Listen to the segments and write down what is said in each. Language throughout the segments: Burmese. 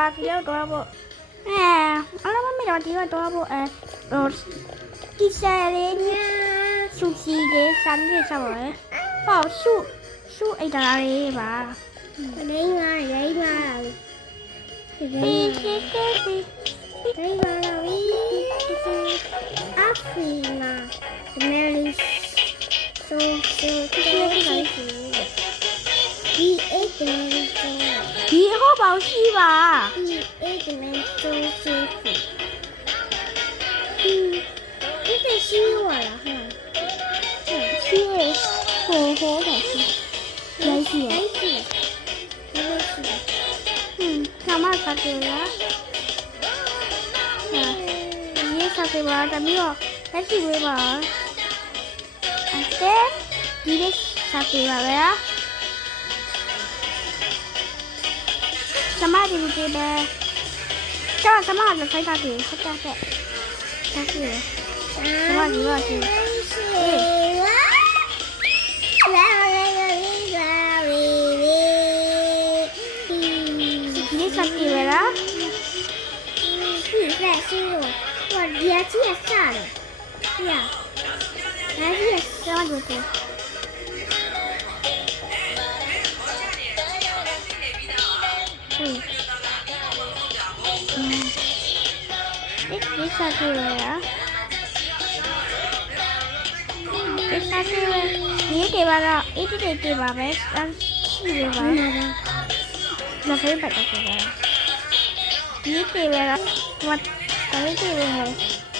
ပါကလေးတော့ဘောအားလုံးမတော်ဒီကတော့ဘောဒီစားလေးဆူစီလေးစားလေးစားပါလေဟောရှုအိတ်တာလေးပါနေငါရိမ့်ပါဒီစစ်တဲ့ဒီရိမ့်ပါလားဝီအာဖရီနာမယ်လီဆိုဒီအိတ်တယ်ဒီဟောပါရှိပါဒီအိတ်တယ်ဆိုဒီ这是我了哈，是火的是，来是，干嘛啥子了？你啥子吧？咱们要来是为吧？对，你的啥子吧？喂啊？什么的不对呗？叫什么的非啥子？好的的，啥子？什么地方去？你啥地方啦？比赛是我连接上了，呀，连接上就是。你啥地方呀？你这边了，一直在这边呗，西边吧，那非白的这边。你这边了，我在这边了，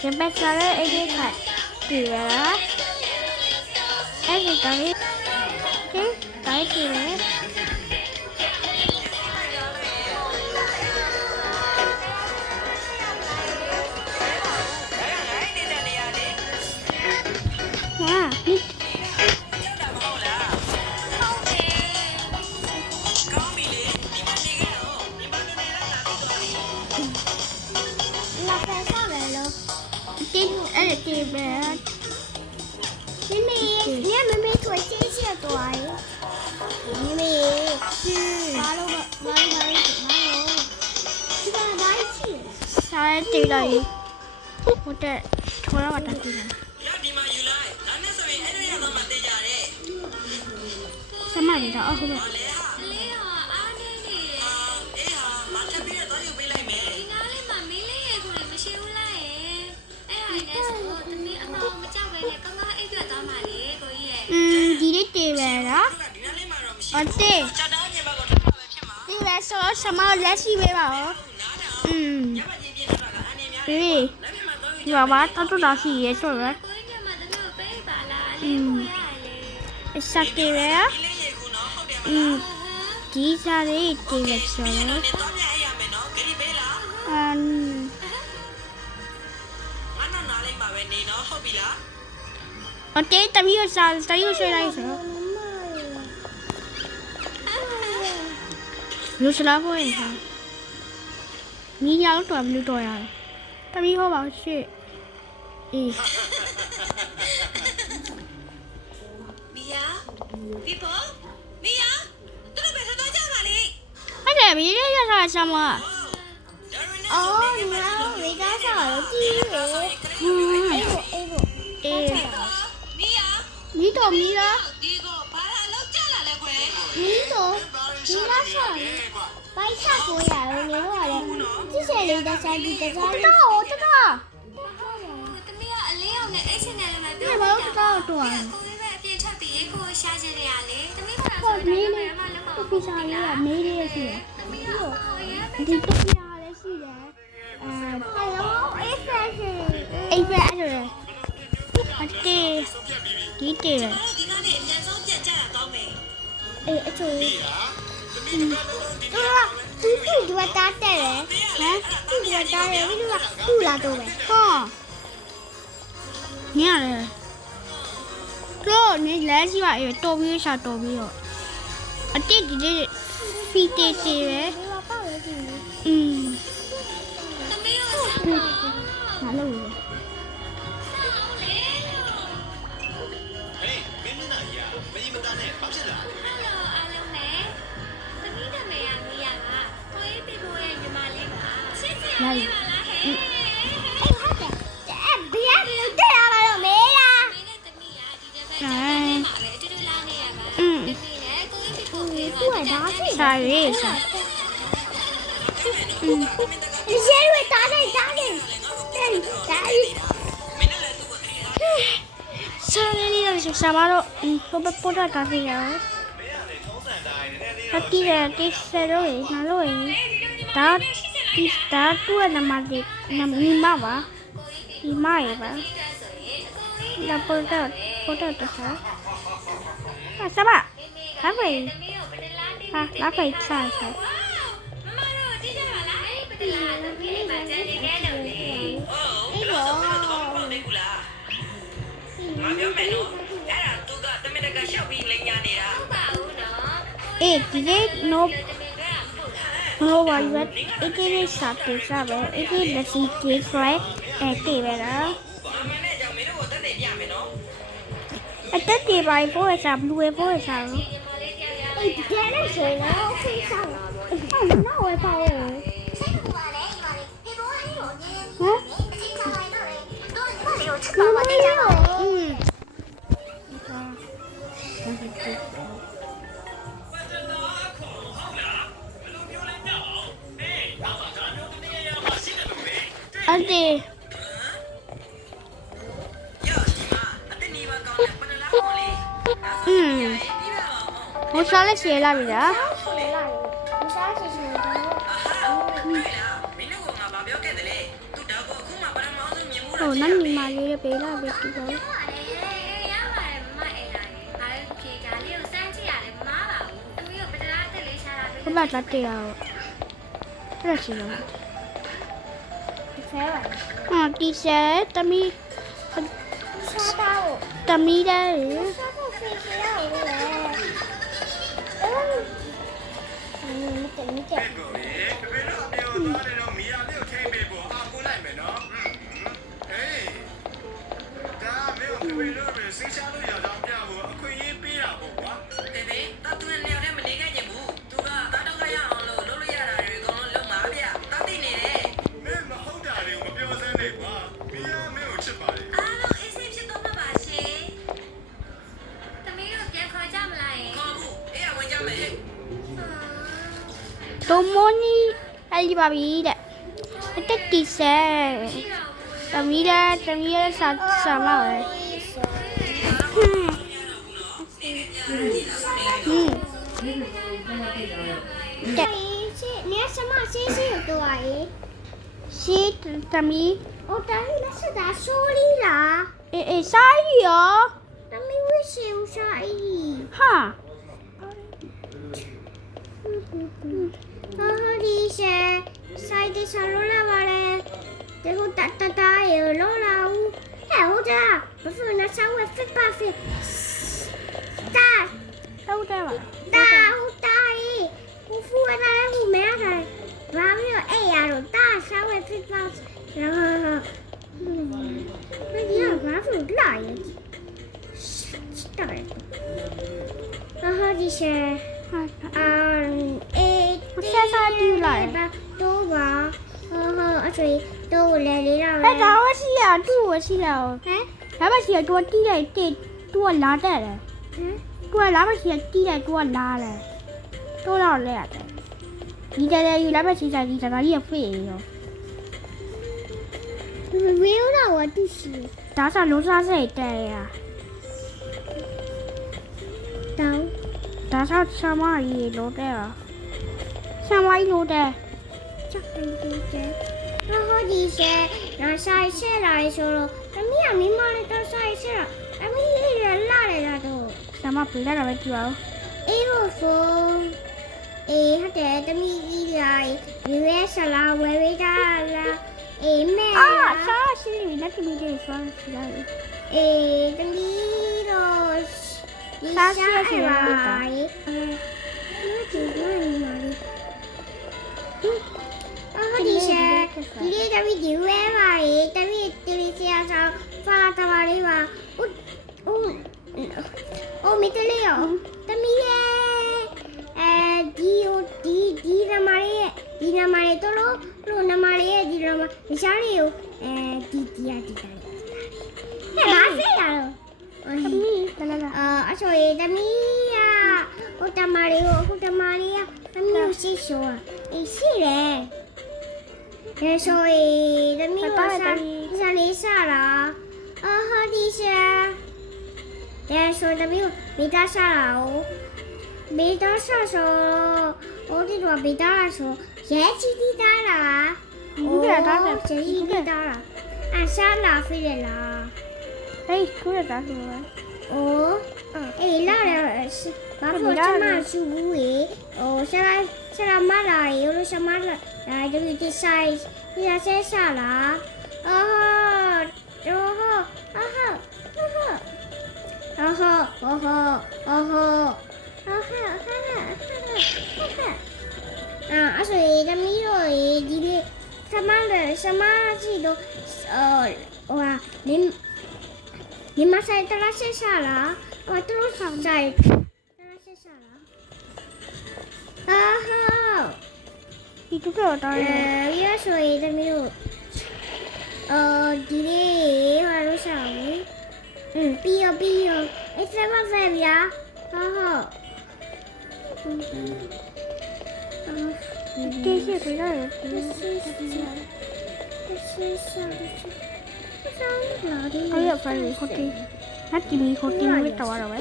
这边上来一点菜，这边了，哎，这到底，在这边。这边，妹妹，你看妹妹做这些多哎，妹妹是，马路，这个哪一起？啥对了？我这抽了我打对了。什么味道？哦，后面。ဒီလေးတေးပဲနော်အတေးဒီလဲဆိုစမလက်ရှိပဲပါဦးဒီဘာတော့ရှိရဲဆိုရစက်တေးပဲဒီစားလေးတေးပဲဆိုOkay, tapi usah lagi sah. Lu salah apa ni? Ni yang tu ambil tu ya. Tapi kau bawa sih. Mia, Pipo, Mia, tu nak berapa jam lagi? Ada Mia yang sama. Oh, Mia, Mia sama lagi.米多米啦，米多米拉啥？白啥过呀？你话嘞？这些你的啥子的啥？我知道。你把我知道多啊？米嘞，我比啥嘞？米嘞是。你都比啥嘞是嘞？还有A分是。ဒီတေးအဲ့ချိုသူကတားတယ်ဟမ်သူကတားတယ်ပြီးတော့သူ့လာတော့ပဲဟောညရတယ်တော့နေလဲရှိပါရဲ့တော်ပြီးရှာတော်ပြီးတော့အတိတ်ဒီလေးဖီတေးတေးပဲဟာလို့Hello, Alone. သမီးနာမည်ကမီယာပါ။ကိုရေးပြဖို့ရဲ့ညီမ来，别对啊，我没啦。来，啥鱼啥？你先会打的，啥呢？你那是啥嘛咯？不知道啥子呀？他第三路诶，哪路诶？他多那么的，那密码吧？密码诶吧？那不知道多少？啊，啥吧？哪会？啊，哪会啥？ဒီနေ့ no ဘာရွက်ဒီနေ့စားတယ်စားပဲဒီလက်စီကေးဆွဲတေးပဲလားအတက်တေးပါဖို့စားဘလူးဖို့စားလို့哎，别那谁了，我可以上了。那我包了。အတေးဟိုစားလက်ရှည်လာပြီလားဟိုနန်းနီမာလေးပဲလာပဲကြည့်ပါဘုမတက်တေးရအောင်အဲ့ဒါရှိရောဟာဒီဆယ်တမီတမီတဲ့တိုမိုနီအဲ့ဒီပါပြီတဲ့အတက်တီဆယ်တမီးစာမပဲ你要什么？星星有多少？ရှိတမီး我等你们是咋说的啦？စားရီရော 等你为什么说的？ ဟာ ဒီရှယ်စိုက်တဲ့ဆလုံးလာပါလေဒီဟိုတတရေလောလာဦးဟဲ့ဟိုဒါဘယ်လိုလဲဆောင်းဝက်ဖစ်ပါဖစ်တာ ဟုတ်တယ်ပါ တာဟိုတာရေဟိုဖူရတာဟိုမဲတာဘာမျိုးအဲ့ရတော့တာဆောင်းဝက်ဖစ်ပါရောဘယ်ရဘာလို့လာရဲ့တာပဲဒီရှယ်ဆက်စားတူလာတော့ပါအဆွေတော့လေလေးတော့ အဲ့ဒါဝရှိရတူဝရှိလာဟမ်ဒါမှရှိရတူတီးလိုက်တူလာတဲ့လေတူလာမရှိတီးလိုက်တူလာလေတူတော့လဲရတယ်ဒီကြတဲ့ယူလာမရှိစားဒီစကားကြီးဖေးရောဝေးတော့ဝတူရှိဒါဆိုလုံးစားစိတ်တဲ့ရတောင်းဒါဆိုဆာမကြီးလို့တဲ့ဆာမကြီးလို့တဲ့ချက်ပြီးတယ်ဟောဒီရှယ်တော့ဆိုင်ရှယ်လာဆိုတော့သမီးကမိမလေးတော့ဆိုင်ရှယ်တော့သမီးလေးလာတယ်လားတော့ဆာမပြေးလာတော့ကြည့်အောင်အေးဖို့ဖုန်းဟုတ်တယ်သမီးကြီးလိုက်ရွေးဆလာဝယ်ပေးတာလားမဲစားရှိပြီလက်သမီးလေးစားရှိလိုက်သမီးတော့စားရှိရစီပါဒီရှယ်ဒီတမီးဒီဝဲပါရေတမီးတီလီစီယာဆောင်ဖာတပါလေးပါအိုမီတလေးရောတမီးရဲ့ဒီသမားရဲ့ဒီ ဒီနမလေးတို့လို့နမလေးရဲ့ဒီနမဒီရှားလေးကိုဒီတိုင်းဟဲ့ဘာဖြစ်ရတော့ သမီးလာလာ အဆိုရသမီးရဟိုတမလေးကိုဟိုတမလေးရသမီးကိုရှိရှိုးအေးရှိတယ်ရဲဆိုရသမီးကိုစားလေးစားလားဟာဒီရှာရဲဆိုသမီးကိုမိသားစားလားမိသားစားဆိုဟိုဒီတော့မိသားဆိုရဲချီတီသားလား ဒီကတားတယ် ချီတီသားလားအရှာလာဖိရလား ဟေးကိုရတာဆိုတော့ 哦，哎，那是，把我这嘛是乌诶，哦，下来马来，有了什么了？来，就是这晒，这晒下啦，然后，啊，所以咱们有诶，这个什么这都，哇，你妈晒得了晒啥了？我都好晒，得了晒啥了？啊好， ဒီတူကတော့တားတယ် 要说的没有，弟弟我都想了，必要，哎，怎么分呀？好好， ကျေးဇူးတင်ရတယ် အဲ့ရဖိုင်ကိုခိုတီငါတီမီခိုတီမီတော်ရတော့ပဲ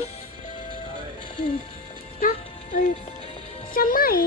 什么鱼？